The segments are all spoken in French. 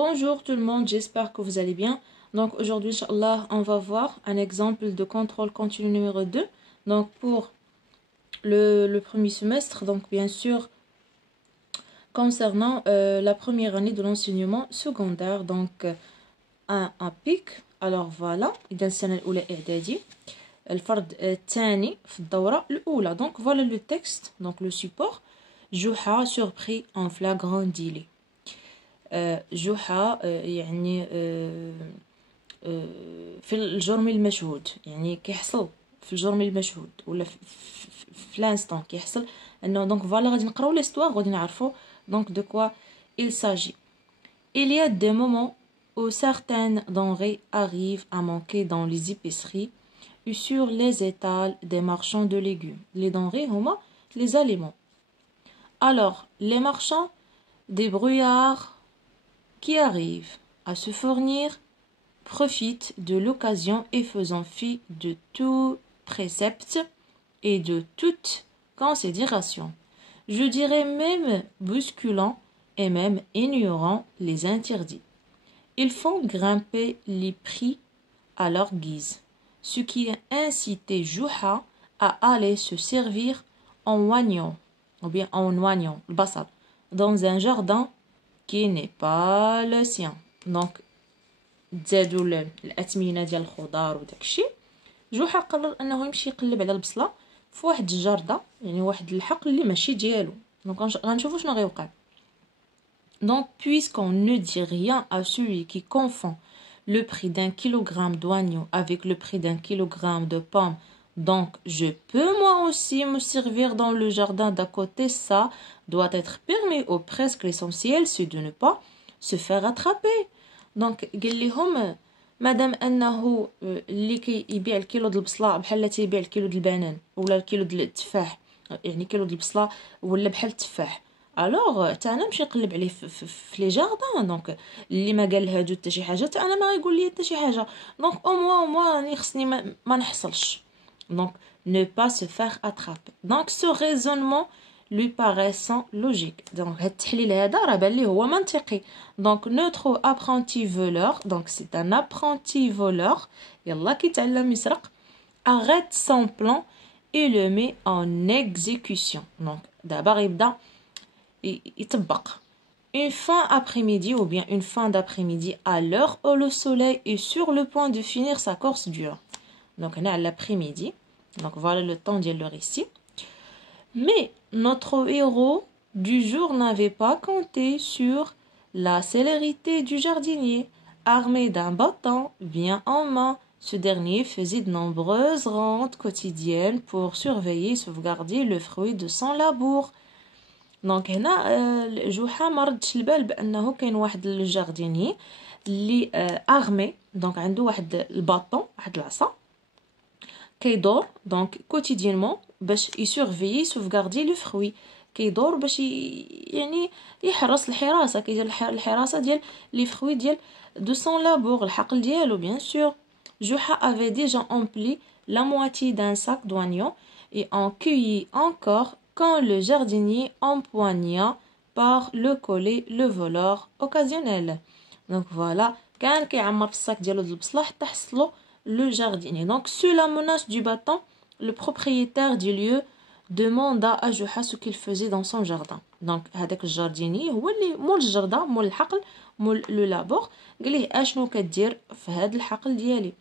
Bonjour tout le monde, j'espère que vous allez bien. Donc aujourd'hui, Inch'Allah, on va voir un exemple de contrôle continu numéro 2. Donc pour le premier semestre, donc bien sûr, concernant la première année de l'enseignement secondaire, donc un pic. Alors voilà, إذا السنة الأولى إعدادي الفرد الثاني في الدورة الأولى. Donc voilà le texte, donc le support. Jouha surpris en flagrant délit. جحا يعني في الجرم المشهود، يعني كيحصل في الجرم المشهود ولا في لانستون كيحصل انه دونك فوالا غادي نقراو ليستوار غادي نعرفوا دونك دو كوا il s'agit. Il y a des moments où certaines denrées arrivent à manquer dans les épiceries ou sur les étals des marchands de légumes. Les denrées هما les aliments. Alors les marchands débrouillards qui arrivent à se fournir profitent de l'occasion et faisant fi de tout précepte et de toute considération. Je dirais même bousculant et même ignorant les interdits. Ils font grimper les prix à leur guise, ce qui a incité Jouha à aller se servir en oignant, ou bien en oignant, le basal, dans un jardin qui n'est pas le sien. Donc تزادوا الاثمنه ديال الخضار وداكشي. جوحا قرر انه يمشي يقلب على البصله في واحد الجرده، يعني واحد الحقل اللي ماشي ديالو. دونك غنشوفوا شنو غيوقع. Donc puisqu'on ne dit rien à celui qui confond le prix d'un kilogramme d'oignon avec le prix d'un kilogramme de pommes, donc je peux moi aussi me servir dans le jardin d'à côté, ça doit être permis ou presque. L'essentiel c'est de ne pas se faire attraper. دونك قال لهم مادام انه اللي كيبيع الكيلو ديال البصله بحال تيبيع الكيلو ديال البنان ولا الكيلو ديال التفاح، يعني كيلو ديال البصله ولا بحال التفاح، الوغ حتى انا نمشي نقلب عليه في لي جاردان. دونك اللي ما قال لهادو حتى شي حاجه حتى انا ما غيقول لي حتى شي حاجه. دونك او موا راني خصني ما نحصلش. دونك ne pas se faire attraper. Donc ce raisonnement lui paraissant logique. Donc هاد التحليل هذا راه بان ليه هو منطقي. Donc notre apprenti voleur, donc c'est un apprenti voleur يلا كيتعلم يسرق, arrête son plan et le met en exécution. Donc d'abord يبدا يطبق. Une fin après-midi ou bien une fin d'après-midi à l'heure où le soleil est sur le point de finir sa course dure. Donc on est à l'après-midi. Donc voilà le temps de le récit. Mais notre héros du jour n'avait pas compté sur la célérité du jardinier. Armé d'un bâton bien en main, ce dernier faisait de nombreuses rondes quotidiennes pour surveiller et sauvegarder le fruit de son labour. Donc هنا جوحا ما ردش البال بانه كاين واحد الجارديني اللي ارمي، دونك عنده واحد الباطون، واحد العصا كيدور دونك كوتيديانمون باش يسورفيي سوفغاردي لو فروي، كيدور باش يعني يحرس الحراسه، كيدير الحراسه ديال لي فروي ديال دو سون لابور، الحقل ديالو بيان سور. Jouha avait déjà empli la moitié d'un sac d'oignons et en cueillit encore quand le jardinier empoigna par le collet le voleur occasionnel. Donc voilà, كان كيعمر في الصاك ديالو ديال البصله حتى حصلو le jardinier. Donc sous la menace du bâton, le propriétaire du lieu demanda à Jouha ce qu'il faisait dans son jardin. Donc هذاك الجارديني هو اللي مول الجرده مول الحقل مول لو لابور، قال ليه اشنو كدير في هذا الحقل ديالي.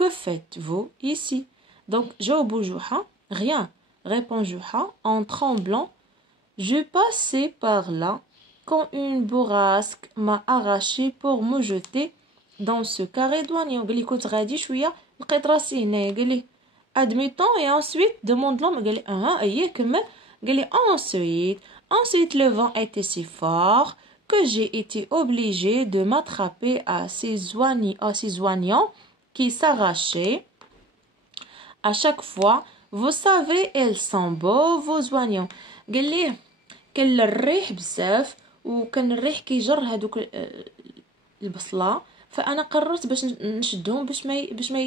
Que faites-vous ici? Donc جاوبو Jouha, rien, répond Jouha en tremblant. Je passais par là quand une bourrasque m'a arraché pour me jeter dans ce carré d'oignons. قال لي كنت غادي شويه لقيت راسي هنايا. قال لي admettons et ensuite demande l'homme. قال لي اييه كمل. قال لي ensuite le vent était si fort que j'ai été obligé de m'attraper à ces oignons qui s'arrachaient à chaque fois. Vous savez, elles sont beaux vos oignons. قال لي كان الريح بزاف وكان الريح كيجر هذوك البصله، فانا قررت باش نشدهم باش ما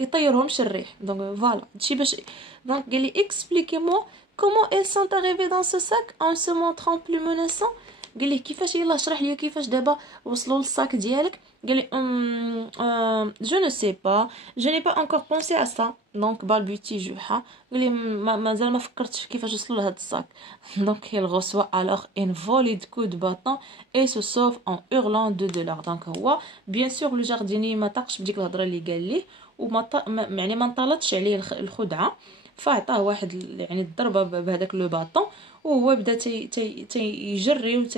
يطيرهمش الريح. دونك فوالا هادشي باش. دونك قال لي expliquez-moi comment elles sont arrivées dans ce sac en se montrant plus menaçant. قال ليه كيفاش يلاه شرح لي كيفاش دابا وصلوا للصاك ديالك. قال لي جو نو سي با جو ني با انكور بونسي ا سا. دونك بالبوتي جوحه قال لي مازال ما فكرتش كيفاش وصلوا لهاد الصاك. دونك il reçoit alors une volée de coups de bâton et se sauve en hurlant de douleur. دونك هو بيان سور لو جارديني ما طاقش بديك الهضره اللي قال ليه وما يعني ما انطلتش عليه الخدعه، فعطاه واحد يعني الضربه بهذاك لو باطون وهو بدا تيجري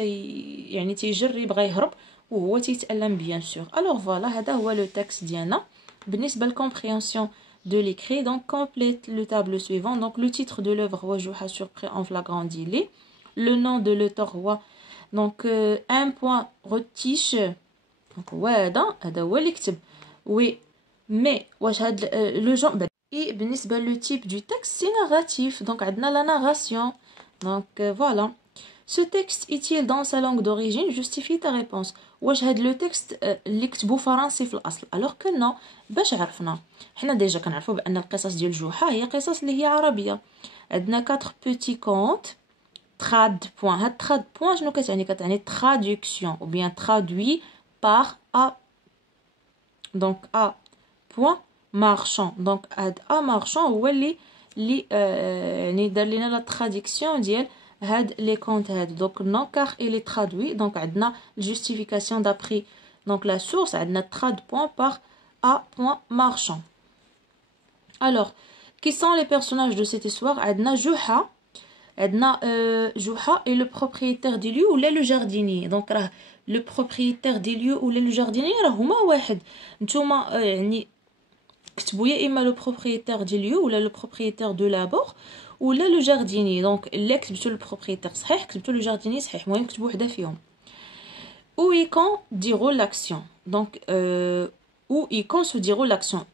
يعني تيجري بغى يهرب وهو تيتألم بيان سور. الوغ فوالا هذا هو لو تكست ديالنا بالنسبه للكومبريهنسيون de l'écrit. Donc complète le tableau suivant. Donc le titre de l'œuvre هو جوحة surpris en flagrant délit. Le nom de l'auteur هو donc un point رتيش. donc هذا هو اللي كتب. وي مي واش هاد لو جون. et بالنسبه لو تيب du texte c'est narratif. donc عندنا la narration. donc voilà. Ce texte est-il dans sa langue d'origine? Justifie ta réponse. واش هاد لو تكست اللي كتبو فرنسي في الاصل؟ الوغ كنا باش عرفنا حنا ديجا كنعرفوا بان القصص ديال جوحه هي قصص اللي هي عربيه. عندنا 4 بوتي كونت تراد بوين. هاد تراد بوين شنو كتعني تراديكسيون او بيان ترادوي بار ا دونك ا بوين مارشون. دونك هاد ا مارشون هو اللي يعني دار لينا لا تراديكسيون ديال هاد لي كونت هاد. دونك نو كار il est traduit. دونك عندنا justification d'après donc la source. عندنا trad point par a point marchand. alors qui sont les personnages de cette histoire؟ عندنا جوحة. عندنا جوحة et le propriétaire des lieux ولا le jardinier. donc راه le propriétaire des lieux ولا le jardinier راه هما واحد. نتوما يعني كتبوا يا اما le propriétaire des lieux ولا le propriétaire de l'abord ولا لو جارديني. دونك الا كتبتو البروبريتير صحيح كتبتو لو جارديني صحيح، المهم كتبوا وحده فيهم. où et quand déroule l'action. donc où et quand se déroule l'action.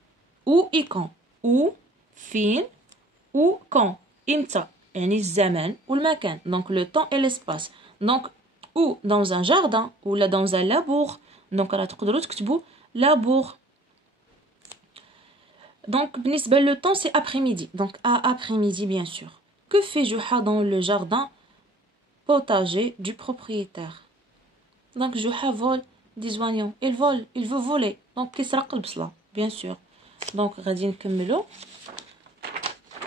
où et quand où فين où quand امتى يعني الزمان والمكان. donc le temps et l'espace. donc où dans un jardin ولا dans un labour. donc راه تقدروا تكتبوا labour. donc بالنسبة le temps c'est après-midi. donc à après-midi bien sûr. que fait Jouha dans le jardin potager du propriétaire. donc Jouha vole des oignons. il veut voler. donc كيسرق البصلة bien sûr. donc غادي نكملو.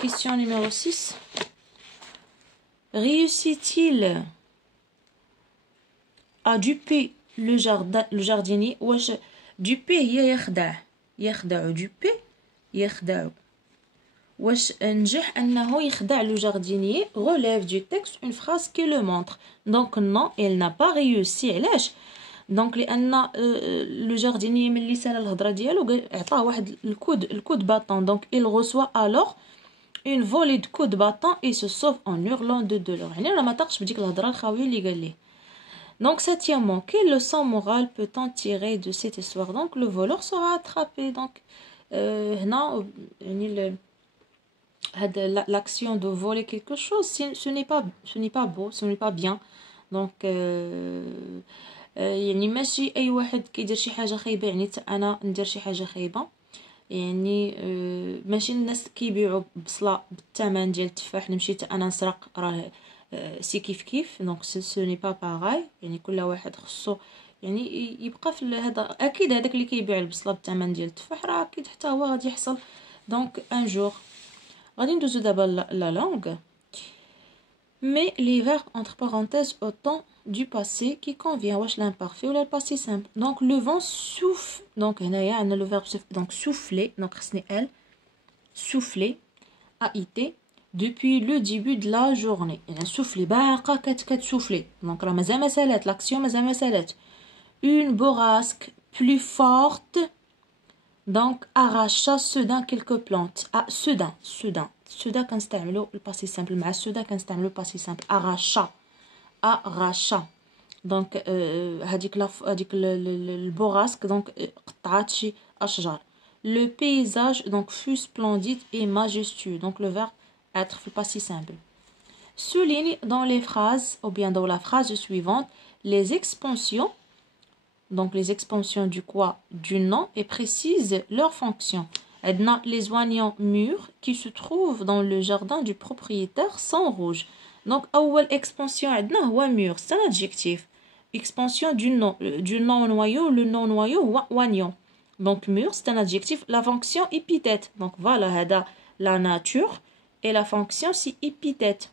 question numéro 6. réussit-il à duper le jardinier. واش duper هي يخدع duper يخدع. واش نجح انه يخدع لو جاردينيي. relève du texte une phrase qui le montre. donc non il n'a pas réussi. علاش؟ donc لان لو جاردينيي ملي سال الهضره ديالو عطاه واحد الكود باطون. donc il reçoit alors une volée de coups de bâton et se sauve en hurlant de douleur. يعني راه ما طاقش بديك الهضره الخاويه اللي قال ليه. donc septièmement quelle leçon morale peut-on tirer de cette histoire. donc le voleur sera attrapé. donc هنا يعني l'action de voler quelque chose ce n'est pas beau, ce n'est pas bien. donc يعني ماشي اي واحد كيدير شي حاجه خايبه يعني حتى انا ندير شي حاجه خايبه. يعني ماشي الناس كيبيعوا بصله بالثمن ديال التفاح نمشي حتى انا نسرق راه سي كيف. دونك سو ني با باغاي. يعني كل واحد خصو يعني يبقى في هذا. اكيد هذاك اللي كيبيع البصله بالثمن ديال التفاح راه اكيد حتى هو غادي يحصل. دونك ان جور غادي ندوزو دابا لا لونغ. mais les verbes entre parenthèses au temps du passé qui convient. واش l'imparfait ou le passé simple. donc le vent souffle. donc هنايا عندنا le verbe donc souffler. donc خصني elle souffler a été depuis le début de la journée. يعني souffler باقا كتسوفلي. donc راه مازال ما سالات l'action مازال ما سالات. une bourrasque plus forte donc arracha soudain quelques plantes. soudain كنستعملوا الباسي سامبل مع soudain كنستعملوا الباسي سامبل. arracha donc هذيك البوراسك donc قطعات شي اشجار. le paysage donc fut splendide et majestueux. donc le verbe être في الباسي سامبل. souligne dans les phrases ou bien dans la phrase suivante les expansions. donc les expansions du quoi du nom et précise leur fonction. عندنا les oignons mûrs qui se trouvent dans le jardin du propriétaire sont rouges. Donc أول expansion عندنا هو mûr, c'est un adjectif. Expansion du nom noyau, le nom noyau هو oignon. Donc mûr, c'est un adjectif. La fonction épithète. Donc voilà, هذا la nature et la fonction c'est épithète.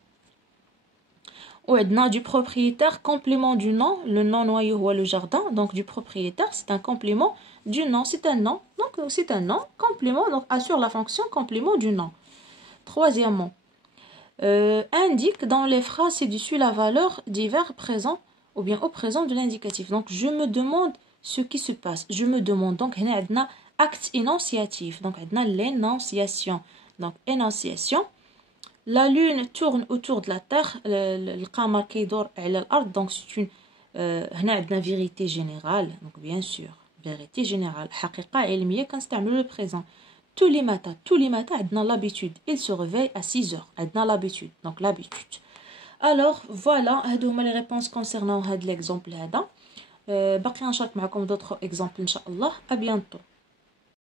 وعندنا du propriétaire, complément du nom. Le nom noyau هو le jardin. Donc du propriétaire, c'est un complément du nom. C'est un nom. Donc c'est un nom, complément. Donc assure la fonction complément du nom. Troisièmement, indique dans les phrases ci-dessus la valeur des verbes présents ou bien au présent de l'indicatif. Donc je me demande ce qui se passe. Je me demande. Donc هنا عندنا acte énonciatif. Donc عندنا l'énonciation. Donc énonciation. La lune tourne autour de la terre. القمر كيدور على الأرض. Donc c'est une هنا عندنا vérité générale. Donc bien sûr vérité générale. حقيقة علمية كنستعملوا le présent. Tous les matins, عندنا l'habitude. Il se réveille à 6 heures. عندنا l'habitude. Donc l'habitude. Alors voilà, هادو هما les réponses concernant هاد l'exemple هذا. باقي نشارك معكم d'autres exemples إن شاء الله. À bientôt.